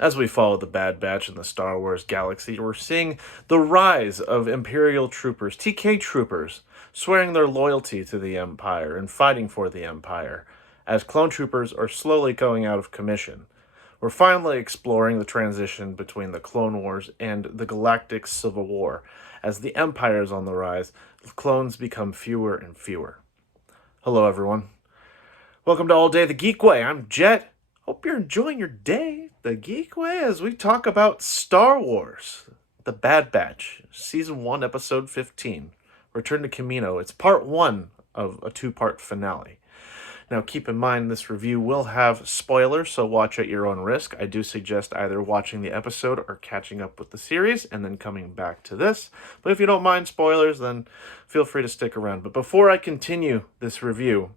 As we follow the Bad Batch in the Star Wars galaxy, we're seeing the rise of Imperial troopers, TK troopers, swearing their loyalty to the Empire and fighting for the Empire, as clone troopers are slowly going out of commission. We're finally exploring the transition between the Clone Wars and the Galactic Civil War. As the Empire is on the rise, clones become fewer and fewer. Hello, everyone. Welcome to All Day the Geek Way. I'm Jet. Hope you're enjoying your day the Geek Way as we talk about Star Wars, The Bad Batch, Season 1, Episode 15, Return to Kamino. It's part 1 of a 2-part finale. Now, keep in mind, this review will have spoilers, so watch at your own risk. I do suggest either watching the episode or catching up with the series and then coming back to this. But if you don't mind spoilers, then feel free to stick around. But before I continue this review,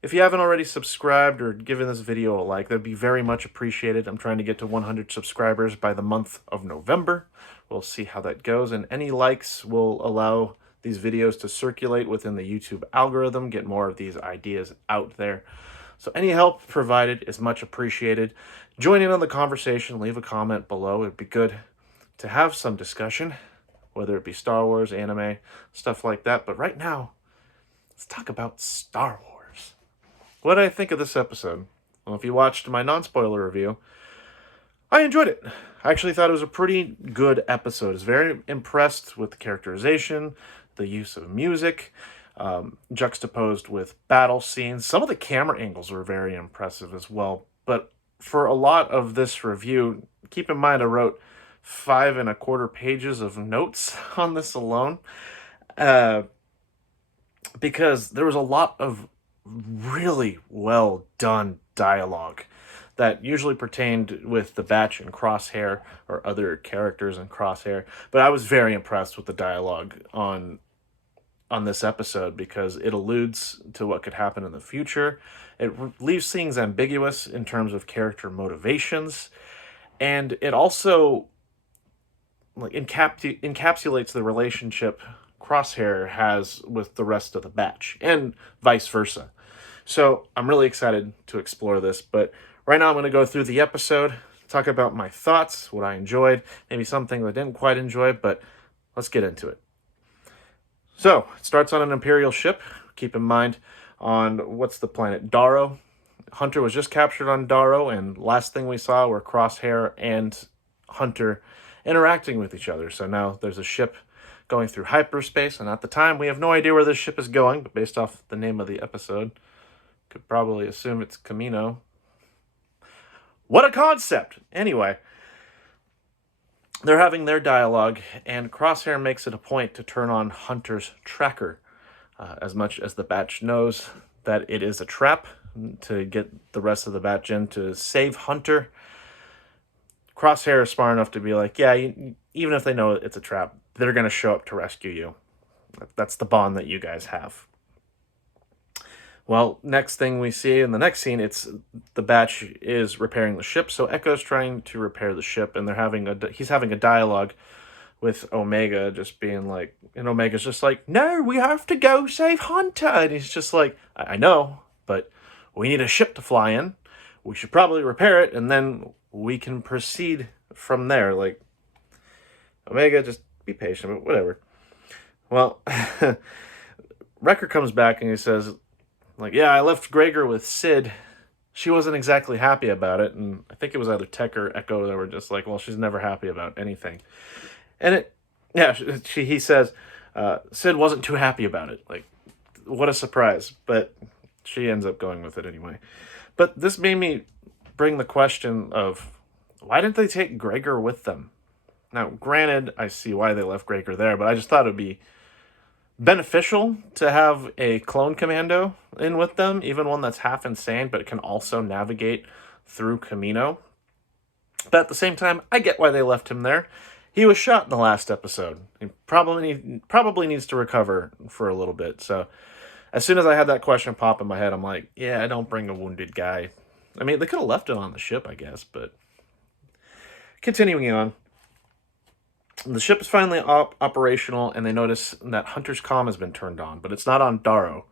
if you haven't already subscribed or given this video a like, that'd be very much appreciated. I'm trying to get to 100 subscribers by the month of November. We'll see how that goes, and any likes will allow these videos to circulate within the YouTube algorithm, get more of these ideas out there. So any help provided is much appreciated. Join in on the conversation, leave a comment below. It'd be good to have some discussion, whether it be Star Wars, anime, stuff like that. But right now, let's talk about Star Wars. What did I think of this episode? Well, if you watched my non-spoiler review, I enjoyed it. I actually thought it was a pretty good episode. I was very impressed with the characterization, the use of music, juxtaposed with battle scenes. Some of the camera angles were very impressive as well. But for a lot of this review, keep in mind I wrote 5.25 pages of notes on this alone, because there was a lot of really well done dialogue that usually pertained with the Batch and Crosshair or other characters in Crosshair. But I was very impressed with the dialogue on this episode because it alludes to what could happen in the future. It leaves things ambiguous in terms of character motivations, and it also encapsulates the relationship Crosshair has with the rest of the Batch, and vice versa. So I'm really excited to explore this, but right now I'm going to go through the episode, talk about my thoughts, what I enjoyed, maybe something that I didn't quite enjoy, but let's get into it. So, it starts on an Imperial ship. Keep in mind, on, what's the planet? Darrow. Hunter was just captured on Darrow, and last thing we saw were Crosshair and Hunter interacting with each other. So now there's a ship going through hyperspace, and at the time we have no idea where this ship is going, but based off the name of the episode, could probably assume it's Kamino. What a concept! Anyway, they're having their dialogue, and Crosshair makes it a point to turn on Hunter's tracker, as much as the Batch knows that it is a trap to get the rest of the Batch in to save Hunter. Crosshair is smart enough to be like, yeah, even if they know it's a trap, they're going to show up to rescue you. That's the bond that you guys have. Well, next thing we see in the next scene, it's the Batch is repairing the ship. So Echo's trying to repair the ship, and he's having a dialogue with Omega, just being like, and Omega's just like, no, we have to go save Hunter. And he's just like, I know, but we need a ship to fly in. We should probably repair it, and then we can proceed from there. Like, Omega, just be patient, but whatever. Well, Wrecker comes back and he says, like, yeah, I left Gregor with Sid. She wasn't exactly happy about it, and I think it was either Tech or Echo that were just like, well, she's never happy about anything. And he says, Sid wasn't too happy about it. Like, what a surprise. But she ends up going with it anyway. But this made me bring the question of, why didn't they take Gregor with them? Now, granted, I see why they left Gregor there, but I just thought it would be beneficial to have a clone commando in with them, even one that's half insane, but it can also navigate through Kamino. But at the same time, I get why they left him there. He was shot in the last episode. He probably needs to recover for a little bit. So as soon as I had that question pop in my head, I'm like, yeah, don't bring a wounded guy. I mean, they could have left it on the ship, I guess, but continuing on. The ship is finally operational, and they notice that Hunter's comm has been turned on, but it's not on Darrow.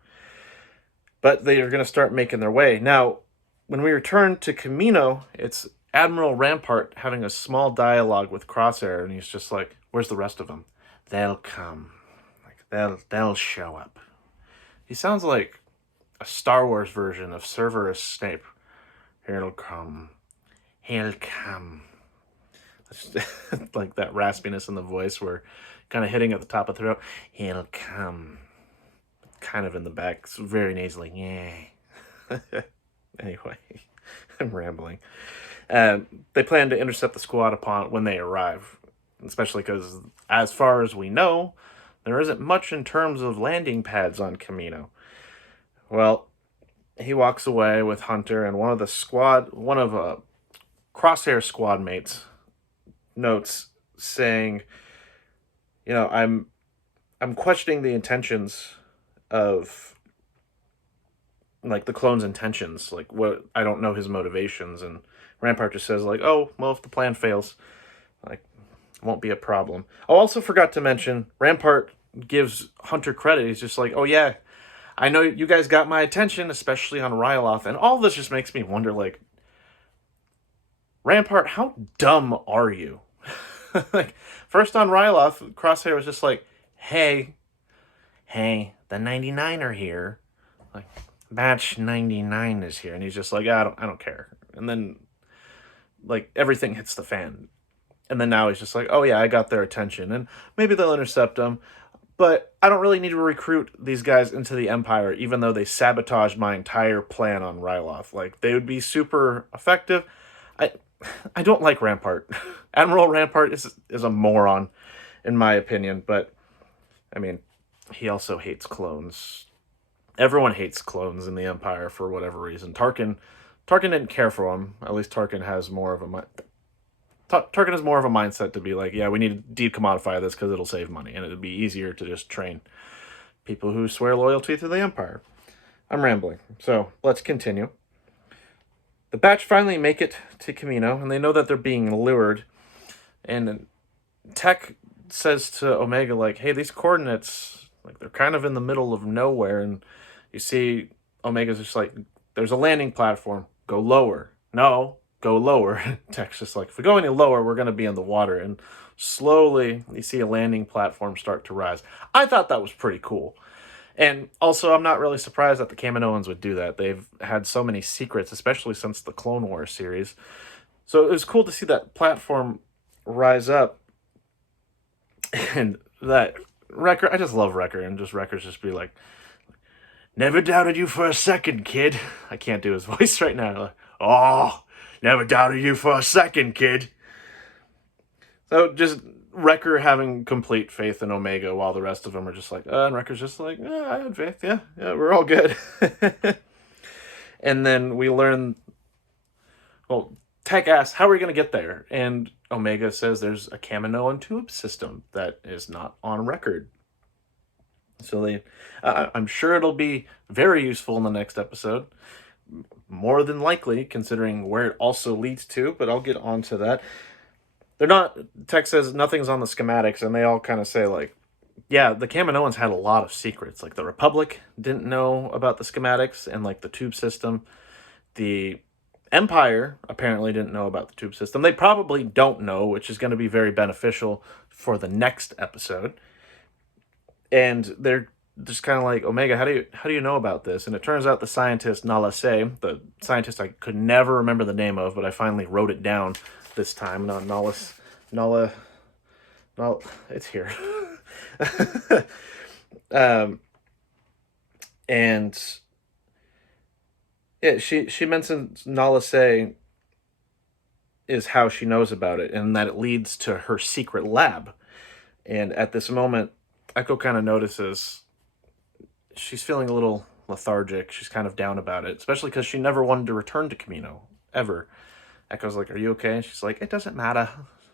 But they are going to start making their way. Now, when we return to Kamino, it's Admiral Rampart having a small dialogue with Crosshair, and he's just like, "Where's the rest of them? They'll come. Like they'll show up." He sounds like a Star Wars version of Severus Snape. He'll come. He'll come. Like that raspiness in the voice where kind of hitting at the top of the throat. He'll come. Kind of in the back. It's very nasally. Yeah. Anyway, I'm rambling. They plan to intercept the squad upon when they arrive, especially because, as far as we know, there isn't much in terms of landing pads on Kamino. Well, he walks away with Hunter, and one of Crosshair squad mates notes saying, I'm questioning the intentions of, like, the clone's intentions. Like, what, I don't know his motivations. And Rampart just says, like, oh, well, if the plan fails, like, it won't be a problem. I also forgot to mention, Rampart gives Hunter credit. He's just like, oh, yeah, I know you guys got my attention, especially on Ryloth. And all this just makes me wonder, like, Rampart, how dumb are you? Like, first on Ryloth, Crosshair was just like, hey, the 99 are here. Like, batch 99 is here. And he's just like, I don't care. And then, like, everything hits the fan. And then now he's just like, oh yeah, I got their attention. And maybe they'll intercept them. But I don't really need to recruit these guys into the Empire, even though they sabotaged my entire plan on Ryloth. Like, they would be super effective. I don't like Rampart. Admiral Rampart is a moron, in my opinion. But, I mean, he also hates clones. Everyone hates clones in the Empire for whatever reason. Tarkin didn't care for him. At least Tarkin has more of a mindset to be like, yeah, we need to decommodify this because it'll save money, and it'd be easier to just train people who swear loyalty to the Empire. I'm rambling, so let's continue. The batch finally make it to Kamino, and they know that they're being lured. And Tech says to Omega, like, hey, these coordinates, like, they're kind of in the middle of nowhere. And you see Omega's just like, there's a landing platform. Go lower. No, go lower. Tech's just like, if we go any lower, we're going to be in the water. And slowly, you see a landing platform start to rise. I thought that was pretty cool. And also, I'm not really surprised that the Kaminoans would do that. They've had so many secrets, especially since the Clone Wars series. So it was cool to see that platform rise up. And that Wrecker, I just love Wrecker. And just Wrecker's just be like, never doubted you for a second, kid. I can't do his voice right now. Like, oh, never doubted you for a second, kid. So just Wrecker having complete faith in Omega while the rest of them are just like, and Wrecker's just like, I had faith, yeah, we're all good. And then we learn, well, Tech asks, how are we going to get there? And Omega says there's a Kamino tube system that is not on record. So I'm sure it'll be very useful in the next episode. More than likely, considering where it also leads to, but I'll get on to that. Tech says nothing's on the schematics, and they all kind of say, like, yeah, the Kaminoans had a lot of secrets. Like, the Republic didn't know about the schematics and, like, the tube system. The Empire apparently didn't know about the tube system. They probably don't know, which is going to be very beneficial for the next episode. And they're just kind of like, Omega, how do you know about this? And it turns out the scientist Nala Se, the scientist I could never remember the name of, but I finally wrote it down this time. Nala, it's here. And yeah, she mentions Nala Se is how she knows about it, and that it leads to her secret lab. And at this moment, Echo kind of notices she's feeling a little lethargic. She's kind of down about it, especially because she never wanted to return to Kamino, ever. Echo's like, are you okay? And she's like, it doesn't matter.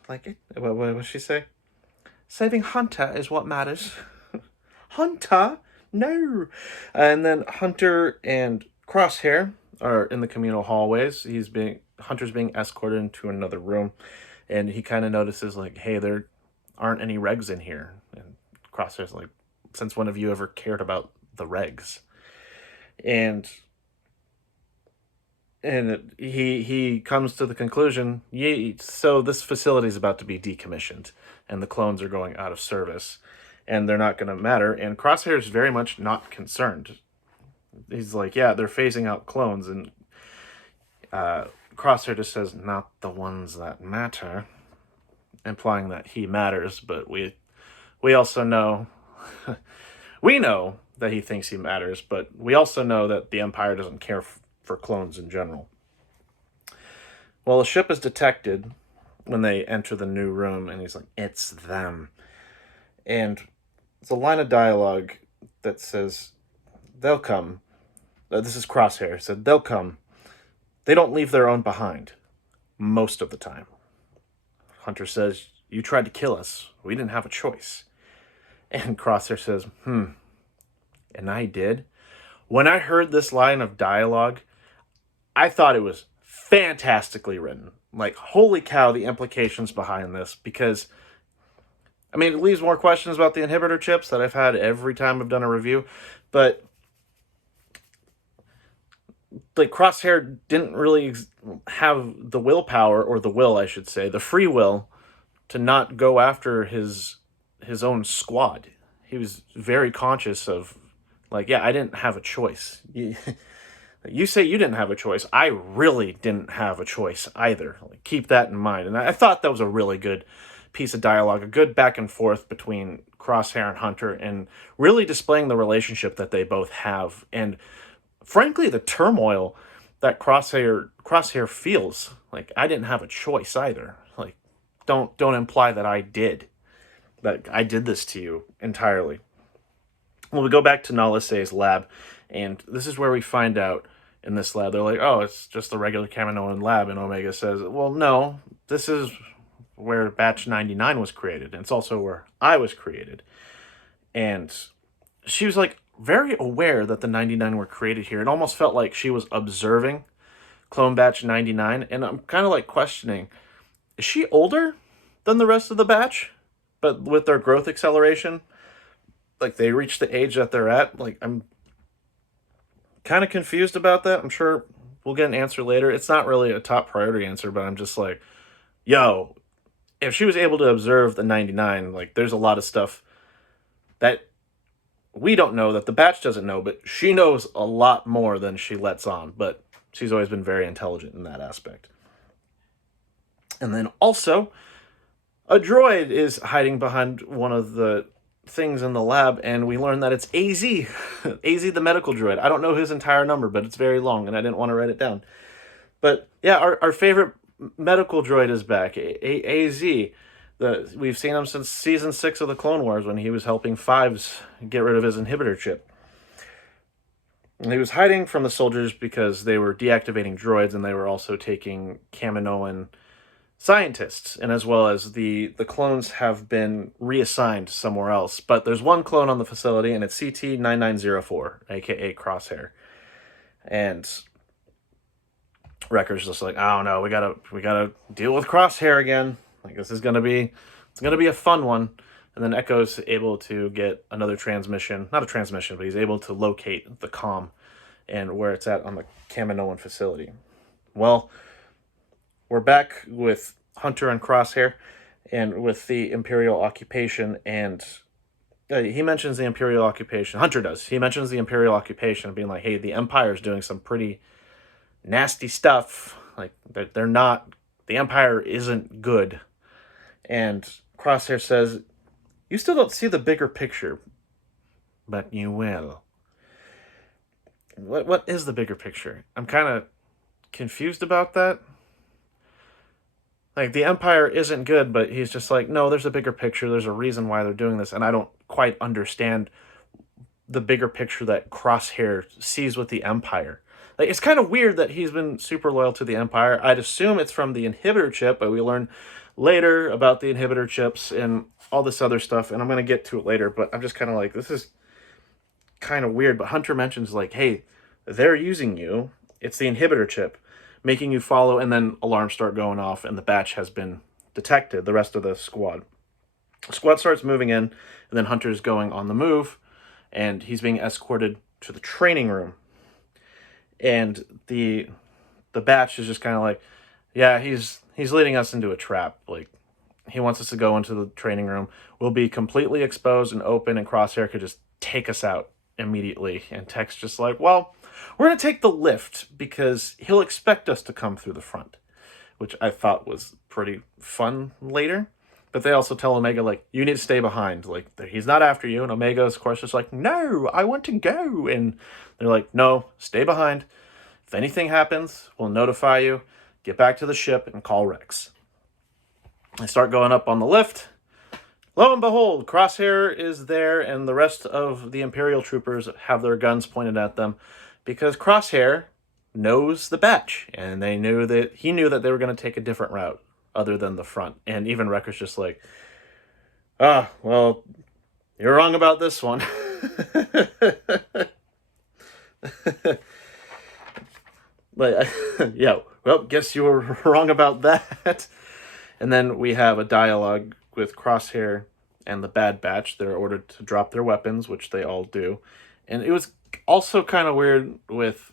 Like, what does she say? Saving Hunter is what matters. Hunter? No. And then Hunter and Crosshair are in the Kamino hallways. Hunter's being escorted into another room, and he kind of notices, like, hey, there aren't any regs in here. And Crosshair's like, since when have you ever cared about the regs? And And he comes to the conclusion, so this facility is about to be decommissioned, and the clones are going out of service, and they're not going to matter. And Crosshair is very much not concerned. He's like, yeah, they're phasing out clones, and Crosshair just says, not the ones that matter, implying that he matters. But we also know, we know that he thinks he matters, but we also know that the Empire doesn't care for clones in general. Well, the ship is detected when they enter the new room, and he's like, it's them. And it's a line of dialogue that says, they'll come. This is Crosshair. Said, they'll come. They don't leave their own behind. Most of the time. Hunter says, you tried to kill us. We didn't have a choice. And Crosshair says, and I did. When I heard this line of dialogue, I thought it was fantastically written. Like, holy cow, the implications behind this. Because, I mean, it leaves more questions about the inhibitor chips that I've had every time I've done a review. But, like, Crosshair didn't really have the willpower, or the will, I should say, the free will, to not go after his own squad. He was very conscious of, like, yeah, I didn't have a choice. You say you didn't have a choice. I really didn't have a choice either. Like, keep that in mind. And I thought that was a really good piece of dialogue, a good back and forth between Crosshair and Hunter, and really displaying the relationship that they both have. And frankly, the turmoil that Crosshair feels. Like, I didn't have a choice either. Like, don't imply that I did. That I did this to you entirely. Well, we go back to Nalise's lab, and this is where we find out in this lab. They're like, oh, it's just the regular Kaminoan lab. And Omega says, well, no, this is where Batch 99 was created. And it's also where I was created. And she was, like, very aware that the 99 were created here. It almost felt like she was observing Clone Batch 99. And I'm kind of, like, questioning, is she older than the rest of the batch? But with their growth acceleration, like, they reach the age that they're at. Like, I'm kind of confused about that. I'm sure we'll get an answer later. It's not really a top priority answer, but I'm just like, yo, if she was able to observe the 99, like, there's a lot of stuff that we don't know, that the batch doesn't know, but she knows a lot more than she lets on. But she's always been very intelligent in that aspect. And then also, a droid is hiding behind one of the things in the lab, and we learn that it's AZ. AZ, the medical droid. I don't know his entire number, but it's very long, and I didn't want to write it down. But yeah, our favorite medical droid is back. AZ. We've seen him since season 6 of the Clone Wars, when he was helping Fives get rid of his inhibitor chip. And he was hiding from the soldiers because they were deactivating droids, and they were also taking Kaminoan scientists, and as well as the clones have been reassigned somewhere else. But there's one clone on the facility, and it's CT-9904, aka Crosshair. And Wrecker's just like, I don't know, we gotta deal with Crosshair again. Like, it's gonna be a fun one. And then Echo's able to get another transmission, not a transmission, but he's able to locate the comm and where it's at on the Kaminoan facility. Well, we're back with Hunter and Crosshair, and with the Imperial occupation, and he mentions the Imperial occupation. Hunter does. He mentions the Imperial occupation, being like, hey, the Empire's doing some pretty nasty stuff. Like, they're not, the Empire isn't good. And Crosshair says, you still don't see the bigger picture, but you will. What is the bigger picture? I'm kind of confused about that. Like, the Empire isn't good, but he's just like, no, there's a bigger picture. There's a reason why they're doing this. And I don't quite understand the bigger picture that Crosshair sees with the Empire. Like, it's kind of weird that he's been super loyal to the Empire. I'd assume it's from the inhibitor chip, but we learn later about the inhibitor chips and all this other stuff, and I'm going to get to it later, but I'm just kind of like, this is kind of weird. But Hunter mentions, like, hey, they're using you. It's the inhibitor chip, making you follow, and then alarms start going off, and the batch has been detected, the rest of the squad. The squad starts moving in, and then Hunter's going on the move, and he's being escorted to the training room. And the the Batch is just kind of like, yeah, he's leading us into a trap. Like, he wants us to go into the training room. We'll be completely exposed and open, and Crosshair could just take us out immediately. And Tech's just like, well, we're going to take the lift because he'll expect us to come through the front, which I thought was pretty fun later. But they also tell Omega, like, you need to stay behind. Like, he's not after you. And Omega, of course, is like, no, I want to go. And they're like, no, stay behind. If anything happens, we'll notify you. Get back to the ship and call Rex. I start going up on the lift. Lo and behold, Crosshair is there, and the rest of the Imperial troopers have their guns pointed at them because Crosshair knows the Batch, and he knew that they were going to take a different route other than the front. And even Wrecker's just like, well, you're wrong about this one. Like, yeah, well, guess you were wrong about that. And then we have a dialogue with Crosshair and the Bad Batch. They're ordered to drop their weapons, which they all do. And it was also kind of weird with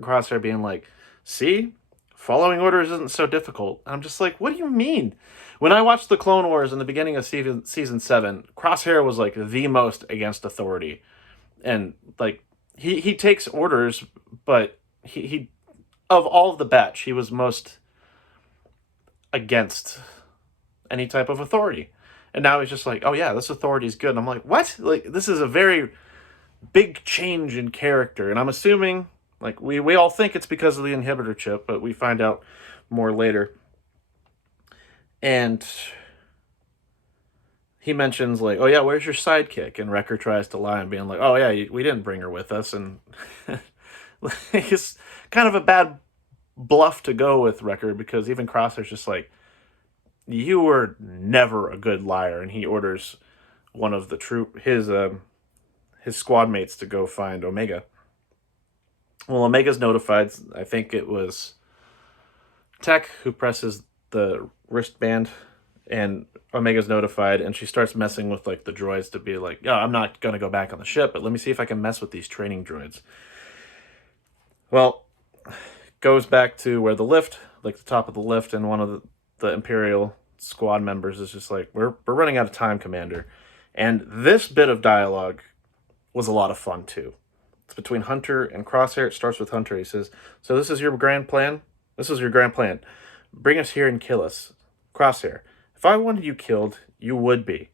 Crosshair being like, see, following orders isn't so difficult. I'm just like, what do you mean? When I watched the Clone Wars in the beginning of season 7, Crosshair was like the most against authority. And like, he takes orders, but he of all of the Batch, he was most against any type of authority. And now he's just like, oh yeah, this authority is good. And I'm like, what? Like, this is a very big change in character. And I'm assuming, like, we all think it's because of the inhibitor chip, but we find out more later. And he mentions, like, oh yeah, where's your sidekick? And Wrecker tries to lie and being like, oh yeah, we didn't bring her with us. And it's kind of a bad bluff to go with Wrecker, because even Crosshair's just like, you were never a good liar. And he orders one of the his squad mates to go find Omega. Well, Omega's notified. I think it was Tech who presses the wristband, and Omega's notified, and she starts messing with like the droids to be like, I'm not going to go back on the ship, but let me see if I can mess with these training droids. Well, goes back to where the lift, like the top of the lift, and one of the Imperial squad members is just like, we're running out of time, Commander. And this bit of dialogue was a lot of fun too. It's between Hunter and Crosshair. It starts with Hunter. He says, so this is your grand plan? This is your grand plan. Bring us here and kill us. Crosshair, if I wanted you killed, you would be.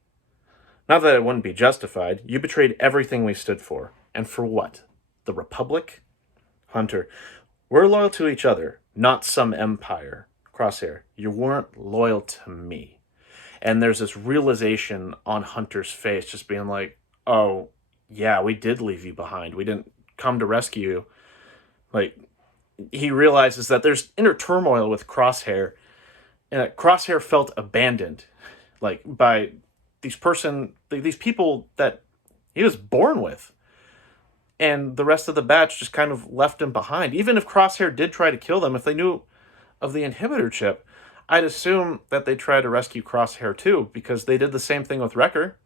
Not that it wouldn't be justified. You betrayed everything we stood for. And for what? The Republic? Hunter, we're loyal to each other, not some empire. Crosshair, you weren't loyal to me. And there's this realization on Hunter's face, just being like, oh, yeah, we did leave you behind. We didn't come to rescue you. Like, he realizes that there's inner turmoil with Crosshair, and that Crosshair felt abandoned, like, by these people that he was born with. And the rest of the Batch just kind of left him behind. Even if Crosshair did try to kill them, if they knew of the inhibitor chip, I'd assume that they tried to rescue Crosshair too, because they did the same thing with Wrecker.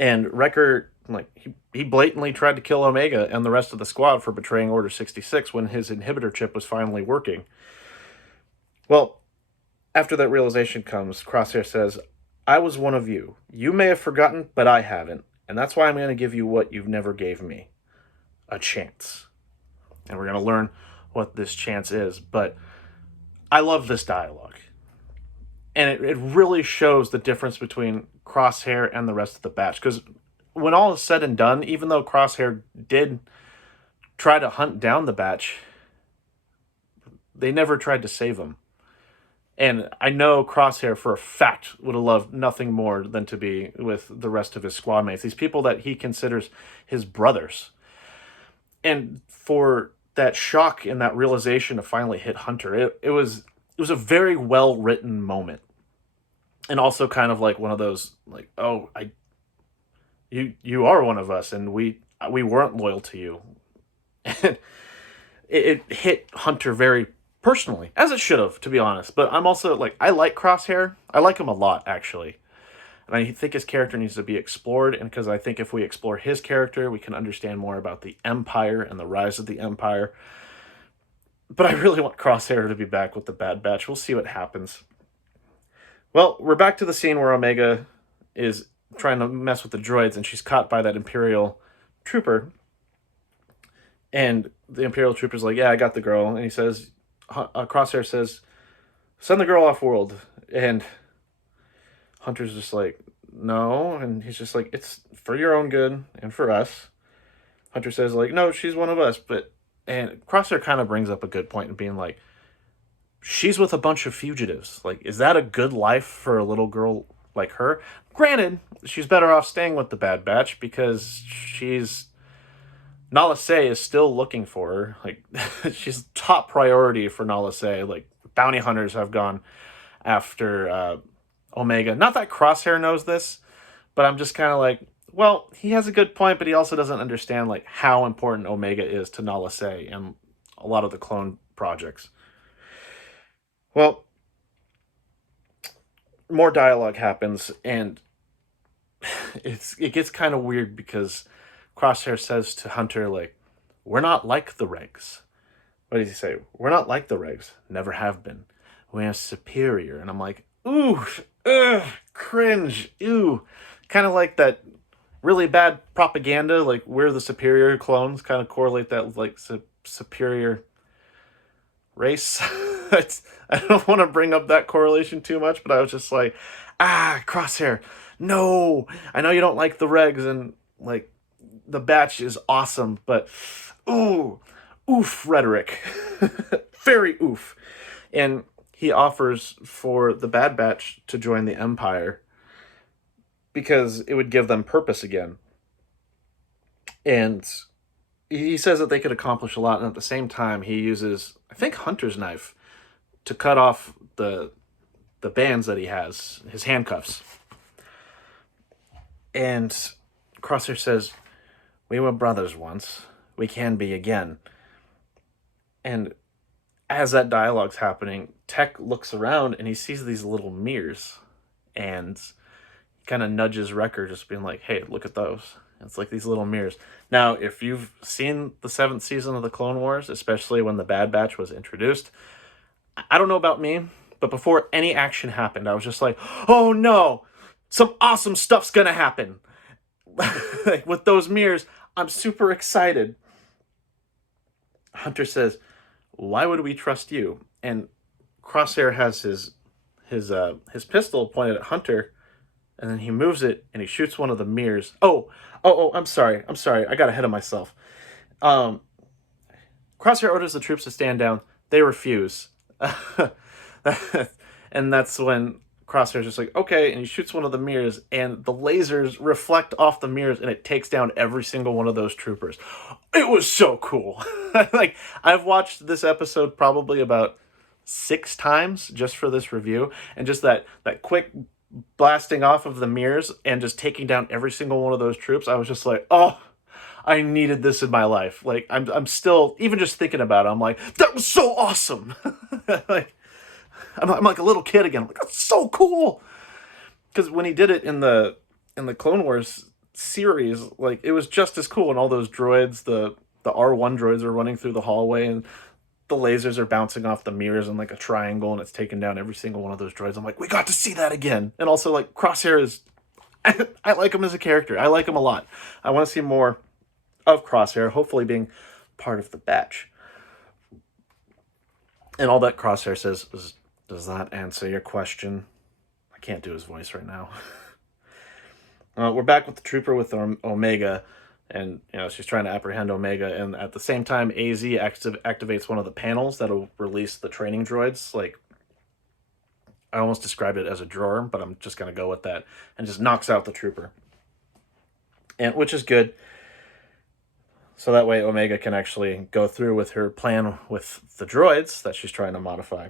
And Wrecker, like, he blatantly tried to kill Omega and the rest of the squad for betraying Order 66 when his inhibitor chip was finally working. Well, after that realization comes, Crosshair says, I was one of you. You may have forgotten, but I haven't. And that's why I'm going to give you what you've never gave me. A chance. And we're going to learn what this chance is. But I love this dialogue. And it really shows the difference between Crosshair and the rest of the Batch. Because when all is said and done, even though Crosshair did try to hunt down the Batch, they never tried to save him. And I know Crosshair for a fact would have loved nothing more than to be with the rest of his squad mates. These people that he considers his brothers. And for that shock and that realization to finally hit Hunter, it was a very well-written moment. And also kind of like one of those, like, oh, you are one of us, and we weren't loyal to you. And it hit Hunter very personally, as it should have, to be honest. But I'm also, like, I like Crosshair. I like him a lot, actually. And I think his character needs to be explored, and because I think if we explore his character, we can understand more about the Empire and the rise of the Empire. But I really want Crosshair to be back with the Bad Batch. We'll see what happens. Well, we're back to the scene where Omega is trying to mess with the droids, and she's caught by that Imperial trooper. And the Imperial trooper's like, "Yeah, I got the girl." And he says, Crosshair says, "Send the girl off world." And Hunter's just like, "No." And he's just like, "It's for your own good and for us." Hunter says, like, "No, she's one of us." And Crosshair kind of brings up a good point in being like, she's with a bunch of fugitives. Like, is that a good life for a little girl like her? Granted, she's better off staying with the Bad Batch because Nala Se is still looking for her. Like, she's top priority for Nala Se. Like, bounty hunters have gone after Omega. Not that Crosshair knows this, but I'm just kind of like, well, he has a good point, but he also doesn't understand like how important Omega is to Nala Se and a lot of the clone projects. Well, more dialogue happens, and it gets kind of weird because Crosshair says to Hunter like, "We're not like the regs." What does he say? "We're not like the regs. Never have been. We're superior." And I'm like, ooh, ugh, cringe, ooh. Kind of like that really bad propaganda, like we're the superior clones, kind of correlate that with like superior race. I don't want to bring up that correlation too much, but I was just like, Crosshair, no, I know you don't like the regs and like the batch is awesome, but ooh, oof rhetoric, very oof. And he offers for the Bad Batch to join the Empire because it would give them purpose again. And he says that they could accomplish a lot, and at the same time, he uses, I think, Hunter's knife to cut off the bands that he has, his handcuffs. And Crosshair says, "We were brothers once. We can be again." And as that dialogue's happening, Tech looks around and he sees these little mirrors, and he kind of nudges Wrecker, just being like, "Hey, look at those." It's like these little mirrors. Now, if you've seen the 7th season of the Clone Wars, especially when the Bad Batch was introduced, I don't know about me, but before any action happened, I was just like, "Oh no, some awesome stuff's gonna happen." Like, with those mirrors, I'm super excited. Hunter says, "Why would we trust you?" And Crosshair has his pistol pointed at Hunter, and then he moves it and he shoots one of the mirrors. Oh! I'm sorry. I got ahead of myself. Um, Crosshair orders the troops to stand down. They refuse, and that's when Crosshair's just like, "Okay," and he shoots one of the mirrors, and the lasers reflect off the mirrors, and it takes down every single one of those troopers. It was so cool. Like, I've watched this episode probably about 6 times just for this review, and just that quick blasting off of the mirrors and just taking down every single one of those troops. I was just like, oh, I needed this in my life. Like, I'm still, even just thinking about it, I'm like, that was so awesome. Like, I'm like a little kid again. I'm like, that's so cool. Because when he did it in the Clone Wars series, like, it was just as cool. And all those droids, the R1 droids are running through the hallway, and the lasers are bouncing off the mirrors in like a triangle, and it's taking down every single one of those droids. I'm like, we got to see that again. And also, like, Crosshair is, I like him as a character. I like him a lot. I want to see more of Crosshair, hopefully being part of the batch. And all that Crosshair says is, "Does that answer your question?" I can't do his voice right now. We're back with the trooper with Omega, and she's trying to apprehend Omega, and at the same time, AZ activates one of the panels that'll release the training droids. Like, I almost described it as a drawer, but I'm just gonna go with that, and just knocks out the trooper, and which is good. So that way, Omega can actually go through with her plan with the droids that she's trying to modify.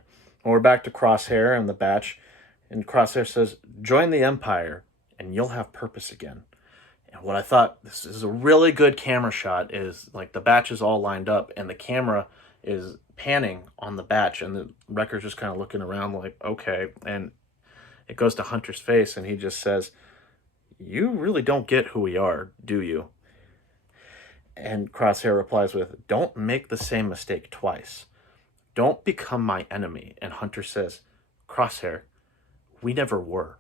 And we're back to Crosshair and the Batch, and Crosshair says, "Join the Empire, and you'll have purpose again." And what I thought, this is a really good camera shot, is like the Batch is all lined up, and the camera is panning on the Batch, and the Wrecker's just kind of looking around like, okay. And it goes to Hunter's face, and he just says, "You really don't get who we are, do you?" And Crosshair replies with, "Don't make the same mistake twice." don't become my enemy. And Hunter says, Crosshair, we never were.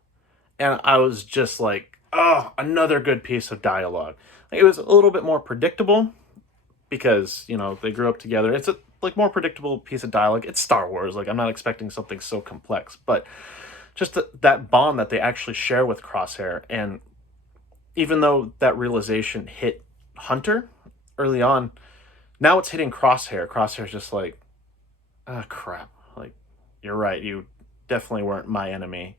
And I was just like, oh, another good piece of dialogue. It was a little bit more predictable because, they grew up together. It's a more predictable piece of dialogue. It's Star Wars. Like, I'm not expecting something so complex, but just that bond that they actually share with Crosshair. And even though that realization hit Hunter early on, now it's hitting Crosshair. Crosshair's just like, ah, crap. Like, you're right. You definitely weren't my enemy.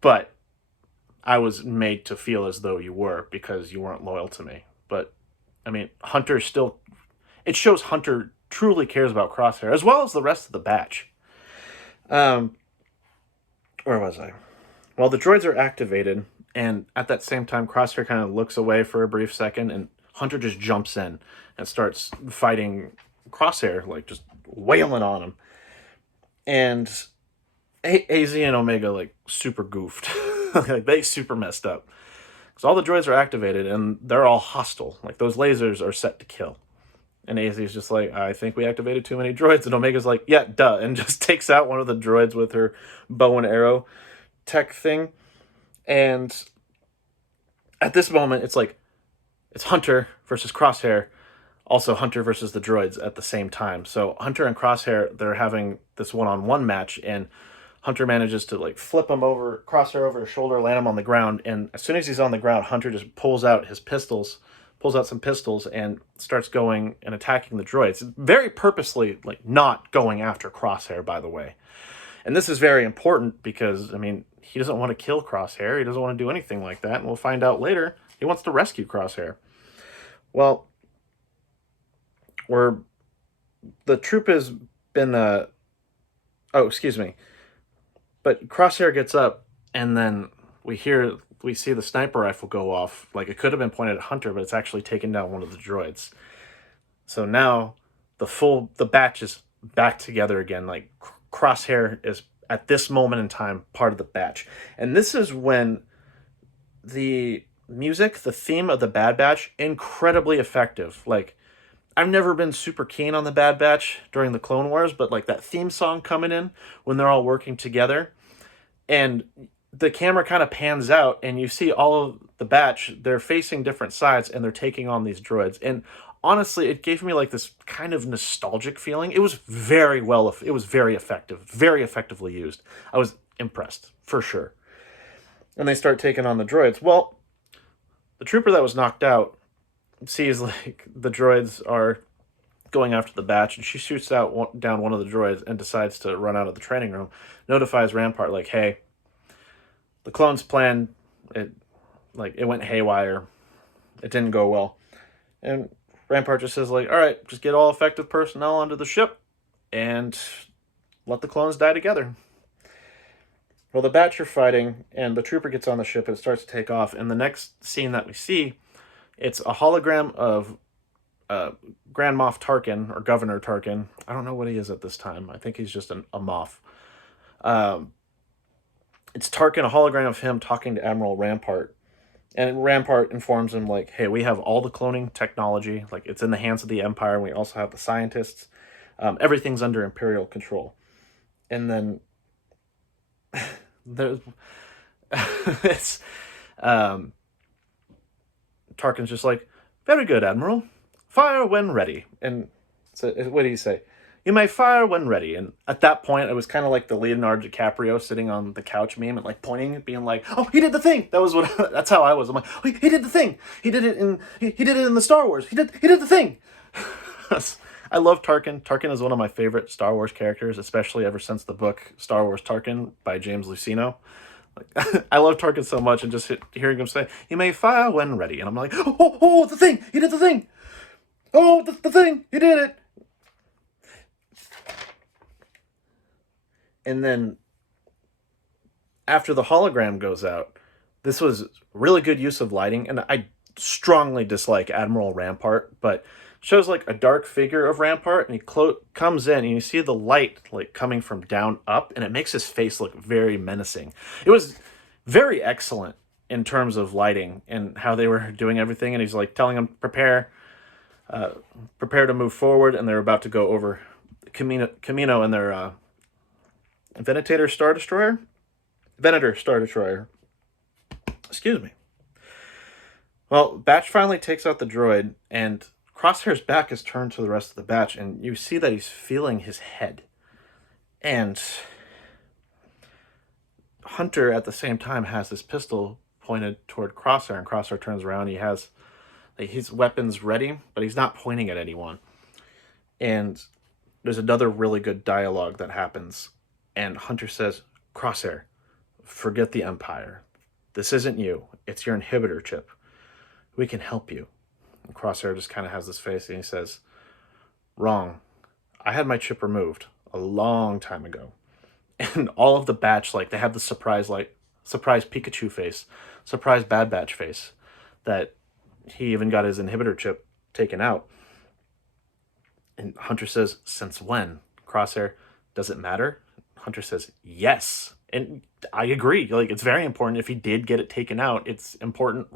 But I was made to feel as though you were because you weren't loyal to me. But, I mean, Hunter still... It shows Hunter truly cares about Crosshair, as well as the rest of the batch. Where was I? Well, the droids are activated, and at that same time, Crosshair kind of looks away for a brief second, and Hunter just jumps in and starts fighting Crosshair, like, just wailing on him. And AZ and Omega, like, super goofed. Like, they super messed up. Because all the droids are activated, and they're all hostile. Like, those lasers are set to kill. And AZ is just like, I think we activated too many droids. And Omega's like, yeah, duh. And just takes out one of the droids with her bow and arrow tech thing. And at this moment, it's like, it's Hunter versus Crosshair. Also Hunter versus the droids at the same time. So Hunter and Crosshair, they're having this one-on-one match. And Hunter manages to, like, flip him over, Crosshair over his shoulder, land him on the ground. And as soon as he's on the ground, Hunter just pulls out some pistols and starts going and attacking the droids. Very purposely, like, not going after Crosshair, by the way. And this is very important because, I mean, he doesn't want to kill Crosshair. He doesn't want to do anything like that. And we'll find out later he wants to rescue Crosshair. Well, the troop has been... excuse me. But Crosshair gets up, and then we see the sniper rifle go off. Like, it could have been pointed at Hunter, but it's actually taken down one of the droids. So now the batch is back together again. Like, Crosshair is, at this moment in time, part of the batch. And this is when the music, the theme of the Bad Batch, incredibly effective. Like, I've never been super keen on the Bad Batch during the Clone Wars, but, like, that theme song coming in when they're all working together, and the camera kind of pans out, and you see all of the batch, they're facing different sides, and they're taking on these droids. And honestly, it gave me, like, this kind of nostalgic feeling. It was very effective, very effectively used. I was impressed, for sure. And they start taking on the droids. Well, the trooper that was knocked out sees, like, the droids are going after the batch, and she shoots down one of the droids and decides to run out of the training room, notifies Rampart, like, hey, the clones' plan, it went haywire. It didn't go well. And Rampart just says, like, all right, just get all effective personnel onto the ship and let the clones die together. Well, the batch are fighting, and the trooper gets on the ship, and it starts to take off. And the next scene that we see, it's a hologram of Grand Moff Tarkin, or Governor Tarkin. I don't know what he is at this time. I think he's just a Moff. It's Tarkin, a hologram of him talking to Admiral Rampart. And Rampart informs him, like, hey, we have all the cloning technology. Like, it's in the hands of the Empire, and we also have the scientists. Everything's under Imperial control. And then there's... it's... Tarkin's just like, very good, Admiral. Fire when ready. And so, what do you say? You may fire when ready. And at that point, I was kind of like the Leonardo DiCaprio sitting on the couch meme and, like, pointing, being like, oh, he did the thing. That's how I was. I'm like, oh, he did the thing. He did it in the Star Wars. He did the thing. I love Tarkin. Tarkin is one of my favorite Star Wars characters, especially ever since the book Star Wars Tarkin by James Luceno. Like, I love Tarkin so much, and just hearing him say, you may fire when ready. And I'm like, oh, the thing. He did the thing. Oh, the thing. He did it. And then after the hologram goes out, this was really good use of lighting. And I strongly dislike Admiral Rampart, but shows, like, a dark figure of Rampart, and he comes in, and you see the light, like, coming from down up, and it makes his face look very menacing. It was very excellent in terms of lighting and how they were doing everything. And he's, like, telling him, prepare to move forward, and they're about to go over Kamino and their Venator Star Destroyer. Venator Star Destroyer. Excuse me. Well, Batch finally takes out the droid, and Crosshair's back is turned to the rest of the Batch, and you see that he's feeling his head. And Hunter, at the same time, has this pistol pointed toward Crosshair, and Crosshair turns around. He has his weapons ready, but he's not pointing at anyone. And there's another really good dialogue that happens, and Hunter says, Crosshair, forget the Empire. This isn't you. It's your inhibitor chip. We can help you. And Crosshair just kind of has this face, and he says, wrong. I had my chip removed a long time ago. And all of the Batch, like, they have the surprise Pikachu face, surprise Bad Batch face, that he even got his inhibitor chip taken out. And Hunter says, since when? Crosshair, does it matter? Hunter says, yes. And I agree. Like, it's very important. If he did get it taken out, it's important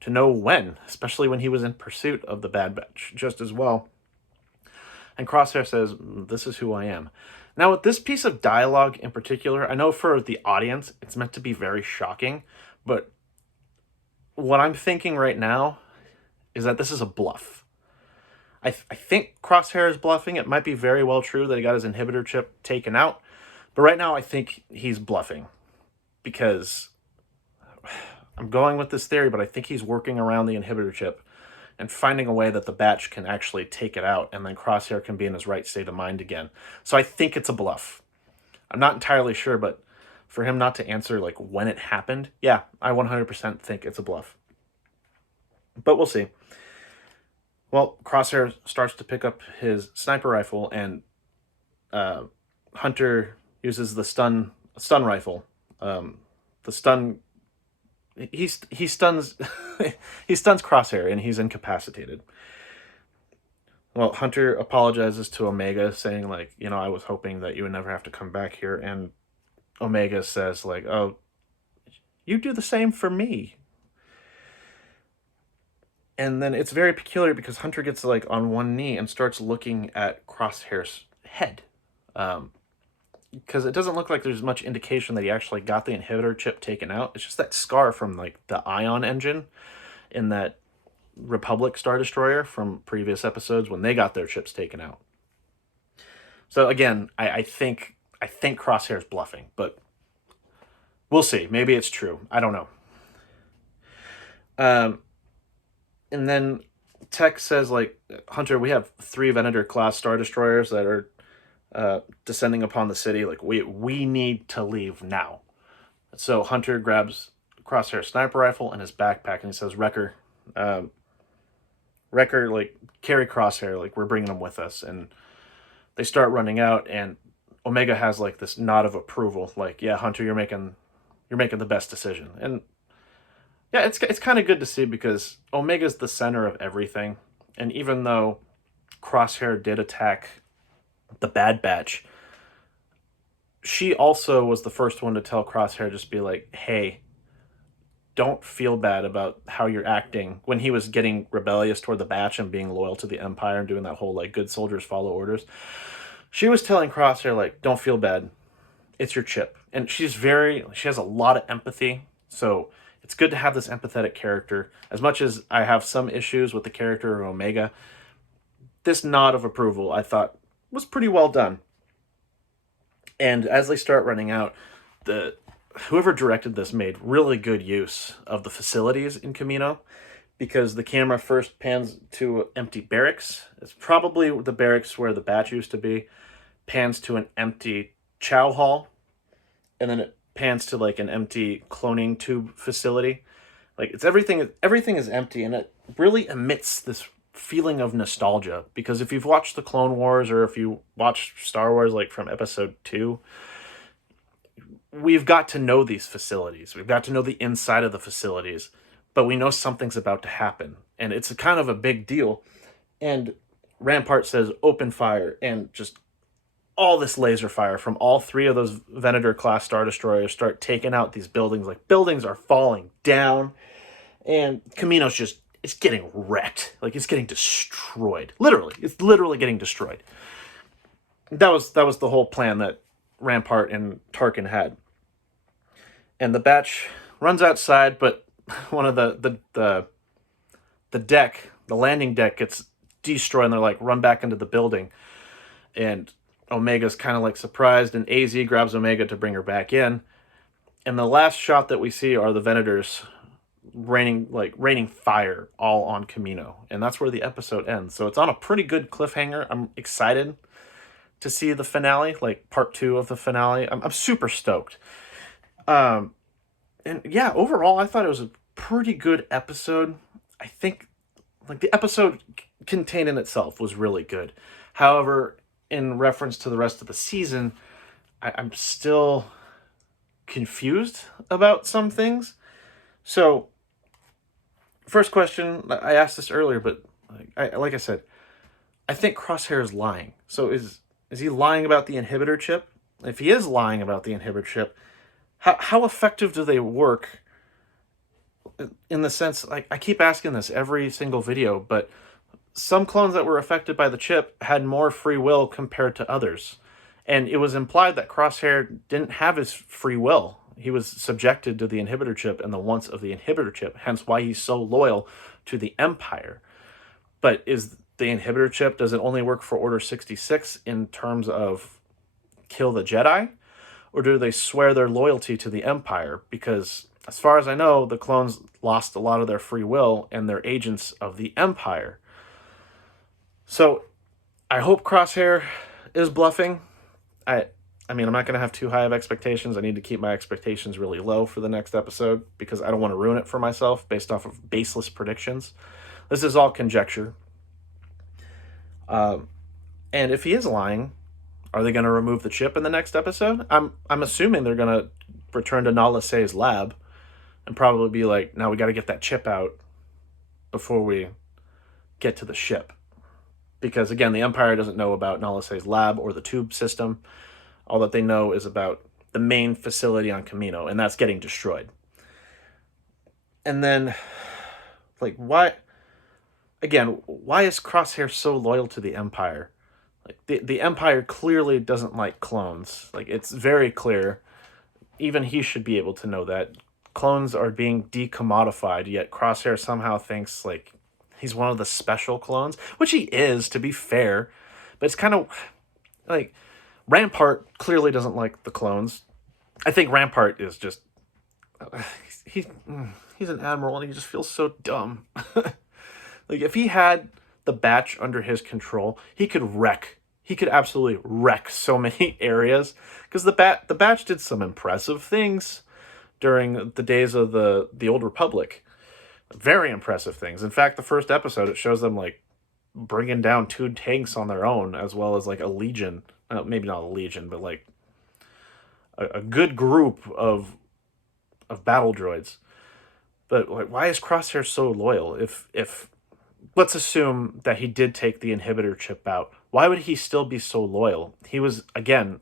to know when, especially when he was in pursuit of the Bad Batch just as well. And Crosshair says, this is who I am. Now, with this piece of dialogue in particular, I know for the audience, it's meant to be very shocking, but what I'm thinking right now is that this is a bluff. I think Crosshair is bluffing. It might be very well true that he got his inhibitor chip taken out, but right now I think he's bluffing because I'm going with this theory, but I think he's working around the inhibitor chip and finding a way that the Batch can actually take it out, and then Crosshair can be in his right state of mind again. So I think it's a bluff. I'm not entirely sure, but for him not to answer like when it happened, yeah, I 100% think it's a bluff. But we'll see. Well, Crosshair starts to pick up his sniper rifle, and Hunter uses the stun rifle. The stun. He stuns he stuns Crosshair, and he's incapacitated. Well, Hunter apologizes to Omega, saying like, I was hoping that you would never have to come back here. And Omega says like, oh, you do the same for me. And then it's very peculiar because Hunter gets like on one knee and starts looking at Crosshair's head. Because it doesn't look like there's much indication that he actually got the inhibitor chip taken out. It's just that scar from like the ion engine in that Republic Star Destroyer from previous episodes when they got their chips taken out. So again, I think Crosshair's bluffing, but we'll see. Maybe it's true. I don't know. And then Tech says like, Hunter, we have 3 Venator class Star Destroyers that are descending upon the city. Like we need to leave now. So Hunter grabs Crosshair's sniper rifle and his backpack, and he says, Wrecker, like carry Crosshair, like we're bringing him with us. And they start running out, and Omega has like this nod of approval, like, yeah, Hunter, you're making the best decision. And yeah, it's kind of good to see because Omega's the center of everything. And even though Crosshair did attack the Bad Batch, she also was the first one to tell Crosshair, just be like, hey, don't feel bad about how you're acting, when he was getting rebellious toward the Batch and being loyal to the Empire and doing that whole like good soldiers follow orders. She was telling Crosshair like, don't feel bad, it's your chip. And she has a lot of empathy, so it's good to have this empathetic character. As much as I have some issues with the character of Omega, this nod of approval I thought was pretty well done. And as they start running out, whoever directed this made really good use of the facilities in Kamino, because the camera first pans to empty barracks. It's probably the barracks where the Batch used to be, pans to an empty chow hall, and then it pans to like an empty cloning tube facility. Like it's everything is empty, and it really emits this feeling of nostalgia, because if you've watched the Clone Wars or if you watched Star Wars like from episode 2, we've got to know these facilities. We've got to know the inside of the facilities, but we know something's about to happen, and it's a kind of a big deal. And Rampart says open fire, and just all this laser fire from all 3 of those Venator class Star Destroyers start taking out these buildings. Like buildings are falling down, and Kamino's it's getting wrecked. Like it's getting destroyed. Literally. It's literally getting destroyed. that was the whole plan that Rampart and Tarkin had. And the Batch runs outside, but one of the deck, the landing deck, gets destroyed, and they're like, run back into the building. And Omega's kind of like surprised, and AZ grabs Omega to bring her back in. And the last shot that we see are the Venators raining fire all on Kamino, and that's where the episode ends. So it's on a pretty good cliffhanger. I'm excited to see the finale, like part 2 of the finale. I'm super stoked. And yeah, overall, I thought it was a pretty good episode. I think, like, the episode contained in itself was really good. However, in reference to the rest of the season, I'm still confused about some things. So, first question, I asked this earlier, but like I said, I think Crosshair is lying. So is he lying about the inhibitor chip? If he is lying about the inhibitor chip, how effective do they work? In the sense, like, I keep asking this every single video, but some clones that were affected by the chip had more free will compared to others. And it was implied that Crosshair didn't have his free will. He was subjected to the inhibitor chip and the wants of the inhibitor chip, hence why he's so loyal to the Empire. But is the inhibitor chip, does it only work for Order 66 in terms of kill the Jedi? Or do they swear their loyalty to the Empire? Because as far as I know, the clones lost a lot of their free will and they're agents of the Empire. So I hope Crosshair is bluffing. I mean, I'm not going to have too high of expectations. I need to keep my expectations really low for the next episode because I don't want to ruin it for myself based off of baseless predictions. This is all conjecture. And if he is lying, are they going to remove the chip in the next episode? I'm assuming they're going to return to Nala Se's lab and probably be like, now we got to get that chip out before we get to the ship. Because, again, the Empire doesn't know about Nala Se's lab or the tube system. All that they know is about the main facility on Kamino, and that's getting destroyed. And then, like, why is Crosshair so loyal to the Empire? Like, the Empire clearly doesn't like clones. Like, it's very clear. Even he should be able to know that. Clones are being decommodified, yet Crosshair somehow thinks, like, he's one of the special clones, which he is, to be fair. But it's kind of, like, Rampart clearly doesn't like the clones. I think Rampart is just, he's an admiral and he just feels so dumb. Like, if he had the Batch under his control, he could absolutely wreck so many areas. Because the Batch did some impressive things during the days of the Old Republic. Very impressive things. In fact, the first episode, it shows them, like, bringing down 2 tanks on their own, as well as, like, a legion. Maybe not a legion, but, like, a good group of battle droids. But, like, why is Crosshair so loyal? If let's assume that he did take the inhibitor chip out, why would he still be so loyal? He was, again,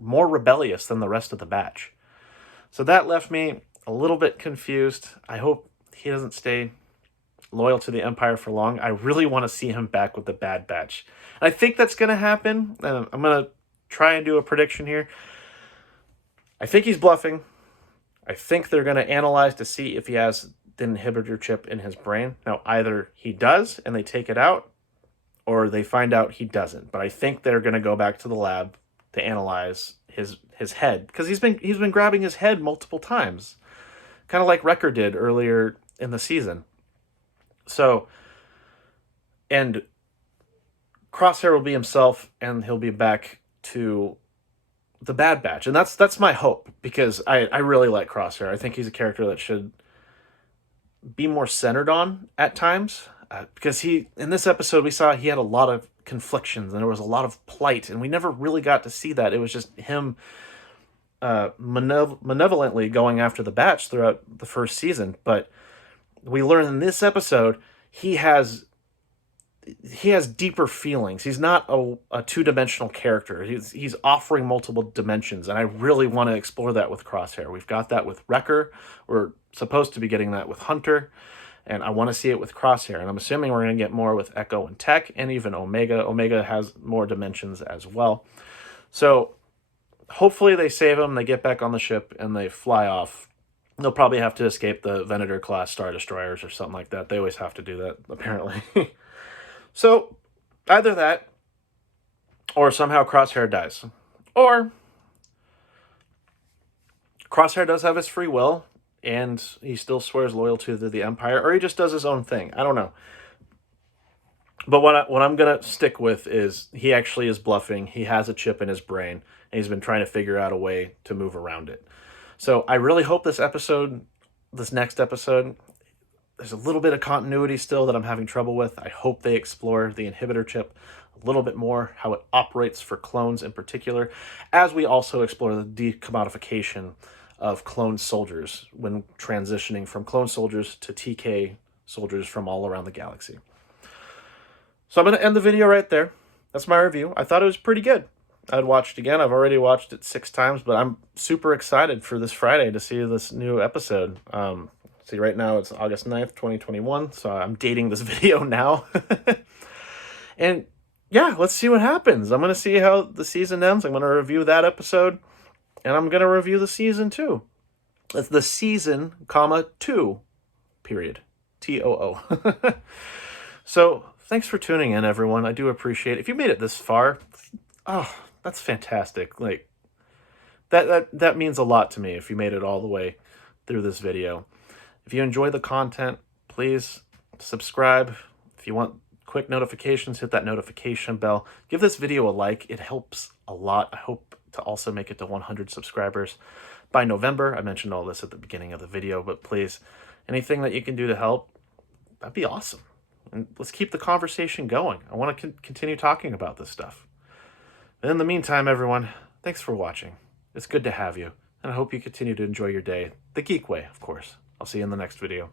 more rebellious than the rest of the Batch. So that left me a little bit confused. I hope he doesn't stay loyal to the Empire for long. I really want to see him back with the Bad Batch. And I think that's going to happen. I'm going to try and do a prediction here. I think he's bluffing. I think they're going to analyze to see if he has the inhibitor chip in his brain. Now, either he does and they take it out, or they find out he doesn't. But I think they're going to go back to the lab to analyze his head, because he's been grabbing his head multiple times, kind of like Wrecker did earlier in the season. So, and Crosshair will be himself, and he'll be back to the Bad Batch, and that's my hope, because I really like Crosshair. I think he's a character that should be more centered on at times, because in this episode we saw he had a lot of conflictions and there was a lot of plight, and we never really got to see that. It was just him malevolently going after the Batch throughout the first season. But we learn in this episode he has deeper feelings. He's not a two-dimensional character. He's offering multiple dimensions, and I really want to explore that with Crosshair. We've got that with Wrecker. We're supposed to be getting that with Hunter. And I want to see it with Crosshair. And I'm assuming we're going to get more with Echo and Tech, and even Omega. Omega has more dimensions as well. So hopefully they save him, they get back on the ship, and they fly off. They'll probably have to escape the Venator-class Star Destroyers or something like that. They always have to do that, apparently. So, either that, or somehow Crosshair dies. Or Crosshair does have his free will, and he still swears loyalty to the Empire, or he just does his own thing. I don't know. But what I'm going to stick with is he actually is bluffing. He has a chip in his brain, and he's been trying to figure out a way to move around it. So I really hope this next episode, there's a little bit of continuity still that I'm having trouble with. I hope they explore the inhibitor chip a little bit more, how it operates for clones in particular, as we also explore the decommodification of clone soldiers when transitioning from clone soldiers to TK soldiers from all around the galaxy. So I'm going to end the video right there. That's my review. I thought it was pretty good. I'd watch it again. I've already watched it 6 times, but I'm super excited for this Friday to see this new episode. See, right now it's August 9th, 2021, so I'm dating this video now. And yeah, let's see what happens. I'm going to see how the season ends. I'm going to review that episode, and I'm going to review the season 2. It's the season, 2, period. TOO. So, thanks for tuning in, everyone. I do appreciate it. If you made it this far, oh, that's fantastic. Like, that means a lot to me if you made it all the way through this video. If you enjoy the content, please subscribe. If you want quick notifications, hit that notification bell. Give this video a like. It helps a lot. I hope to also make it to 100 subscribers by November. I mentioned all this at the beginning of the video, but please, anything that you can do to help, that'd be awesome. And let's keep the conversation going. I want to continue talking about this stuff. And in the meantime, everyone, thanks for watching. It's good to have you, and I hope you continue to enjoy your day the geek way, of course. I'll see you in the next video.